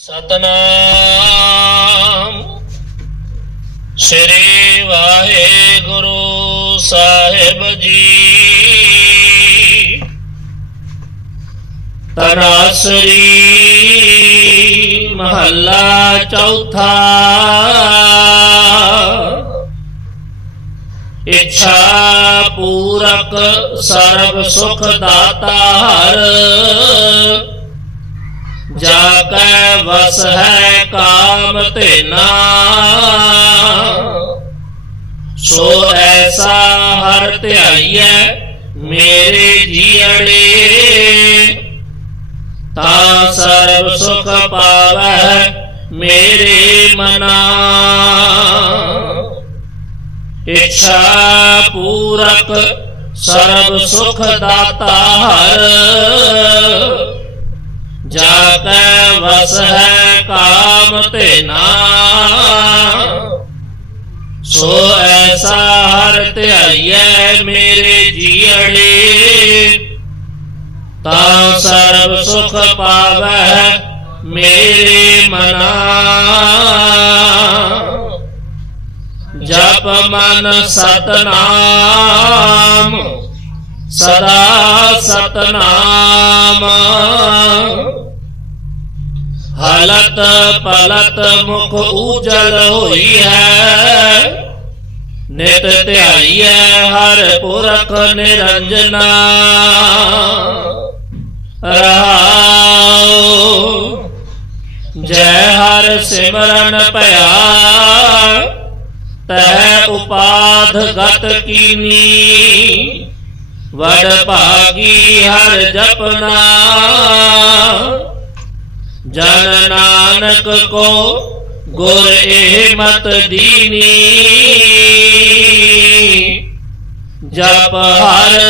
ਸਤਨਾਮ। ਸ੍ਰੀ ਵਾਹਿਗੁਰੂ ਸਾਹਿਬ ਜੀ। ਤਨਾਸਰੀ ਮਹੱਲਾ ਚੌਥਾ। ਇੱਛਾ ਪੂਰਕ ਸਰਬ ਸੁਖ ਦਾਤਾਰ। ਜਾ ਕੈ ਵਸ ਹੈ ਕਾਮ ਧੇਨਾ। ਸੋ ਐਸਾ ਹਰ ਧਿਆਈਐ ਮੇਰੇ ਜੀਅੜੇ ਤਾਂ ਸਰਬ ਸੁਖ ਪਾਵੈ ਮੇਰੇ ਮਨਾ। ਇੱਛਾ ਪੂਰਕ ਸਰਬ ਸੁਖ ਦਾਤਾ ਹਰ। ਜਾ ਕੈ ਵਸ ਹੈ ਕਾਮ ਤੇ ਨਾ ਸੋ ਐਸਾ ਹਰ ਧਿਆਈਐ ਮੇਰੇ ਜੀਅੜੇ। ਤਾਂ ਸਰਬ ਸੁਖ ਪਾਵੈ ਮੇਰੇ ਮਨਾ। ਜਪ ਮਨ ਸਤਨਾਮ, ਸਦਾ ਸਤਨਾਮ। ਹਲਤ ਪਲਤ ਮੁਖ ਉਜਲ ਹੋਈ ਹੈ। ਨਿਤ ਧਿਆਈਐ ਹਰ ਪੁਰਖ ਨਿਰੰਜਨਾ। ਰਹਾਉ, ਜੈ ਹਰ ਸਿਮਰਨ ਭਇਆ। ਤੈ ਉਪਾਧ ਗਤ ਕੀਨੀ। ਵਡ ਭਾਗੀ ਹਰ ਜਪਨਾ। ਜਨ ਨਾਨਕ ਕੋ ਗੁਰ ਇਹ ਮਤ ਦੀਨੀ। ਜਪ ਹਰ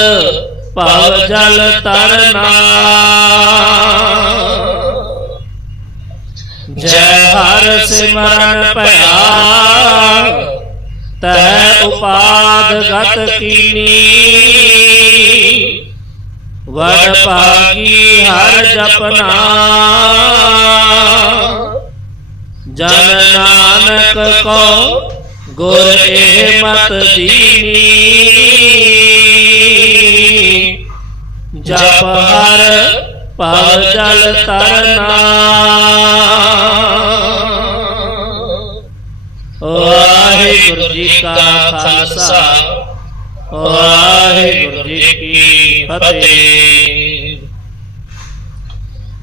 ਭਵ ਜਲ ਤਰਨਾ ਜੈ ਹਰ ਸਿਮਰਨ ਭਇਆ। ਤੈ ਉਪਾਦ ਗਤ ਕੀਨੀ। ਵਡ ਭਾਗੀ ਹਰ ਜਪਨਾ। ਜਨ ਨਾਨਕ ਕੋ ਗੁਰ ਇਹ ਮਤ ਦੀਨੀ। ਜਪ ਹਰ ਭਵ ਜਲ ਤਰਨਾ। ਵਾਹਿਗੁਰੂ ਜੀ ਕਾ ਖਾਲਸਾ। ਵਾਹਿਗੁਰੂ ਕੀ ਫਤਿਹ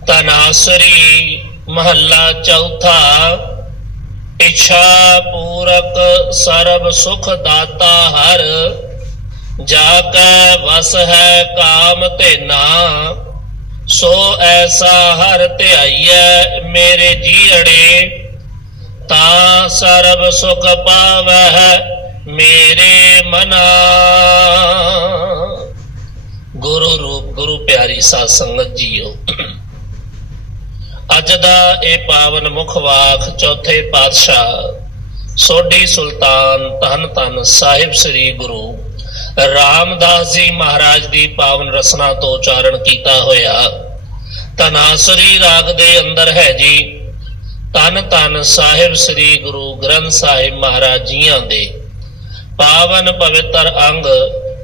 ਤਨਾਸਰੀ ਮਹੱਲਾ ਚੌਥਾ, ਇੱਛਾ ਪੂਰਕ ਸਰਬ ਸੁਖ ਦਾਤਾ ਹਰ ਜਾ ਕੈ ਵਸ ਹੈ ਕਾਮ ਤੇ ਨਾ, ਸੋ ਐਸਾ ਹਰ ਧਿਆਈਐ ਮੇਰੇ ਜੀਅੜੇ, ਤਾ ਸਰਬ ਸੁਖ ਪਾਵੈ ਮੇਰੇ ਮਨਾ। ਗੁਰੂ ਰੂਪ, ਗੁਰੂ ਪਿਆਰੀ ਸਾਧ ਸੰਗਤ ਜੀਓ। ਅੱਜ ਦਾ ਇਹ ਪਾਵਨ ਮੁਖ ਵਾਕ ਚੌਥੇ ਪਾਤਸ਼ਾਹ ਸੋਢੀ ਸੁਲਤਾਨ ਧੰਨ ਧੰਨ ਸਾਹਿਬ ਸ੍ਰੀ ਗੁਰੂ ਰਾਮਦਾਸ ਜੀ ਮਹਾਰਾਜ ਦੀ ਪਾਵਨ ਰਸਨਾ ਤੋਂ ਉਚਾਰਨ ਕੀਤਾ ਹੋਇਆ। ਤਨਾਸਰੀ ਰਾਗ ਦੇ ਅੰਦਰ ਹੈ ਜੀ ਤਨ ਤਨ ਸਾਹਿਬ ਸ੍ਰੀ ਗੁਰੂ ਗ੍ਰੰਥ ਸਾਹਿਬ ਮਹਾਰਾਜ ਜੀਆਂ ਦੇ। ਪਾਵਨ ਪਵਿੱਤਰ ਅੰਗ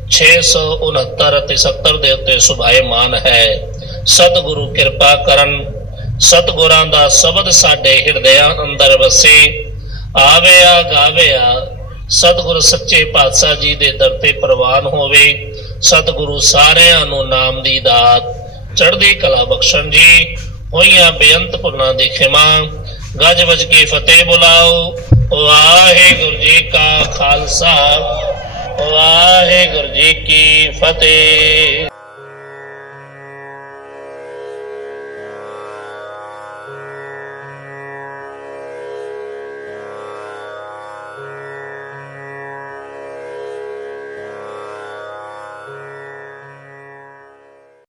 669 ਅਤੇ 70 ਦੇ ਉੱਤੇ ਸੁਭਾਇਮਾਨ ਹੈ। ਸਤਿਗੁਰੂ ਕਿਰਪਾ ਕਰਨ, ਸਤਿਗੁਰਾਂ ਦਾ ਸ਼ਬਦ ਸਾਡੇ ਹਿਰਦਿਆਂ ਅੰਦਰ ਵਸੇ। ਆਵਿਆ ਗਾਵਿਆ, ਸਤਿਗੁਰੂ ਸੱਚੇ ਪਾਤਸ਼ਾਹ ਜੀ ਦੇ ਦਰ ਤੇ ਪ੍ਰਵਾਨ ਹੋਵੇ। ਸਤਿਗੁਰੂ ਸਾਰਿਆਂ ਨੂੰ ਨਾਮ ਦੀ ਦਾਤ, ਚੜ੍ਹਦੀ ਕਲਾ ਬਖਸ਼ਣ ਜੀ। ਹੋਈਆਂ ਬੇਅੰਤ ਪੁਰਨਾ ਦੀ ਖਿਮਾ, ਗੱਜ ਵੱਜ ਕੇ ਫਤਿਹ ਬੁਲਾਓ। ਵਾਹਿਗੁਰੂ ਜੀ ਕਾ ਖਾਲਸਾ। ਵਾਹਿਗੁਰੂ ਜੀ ਕੀ ਫਤਿਹ।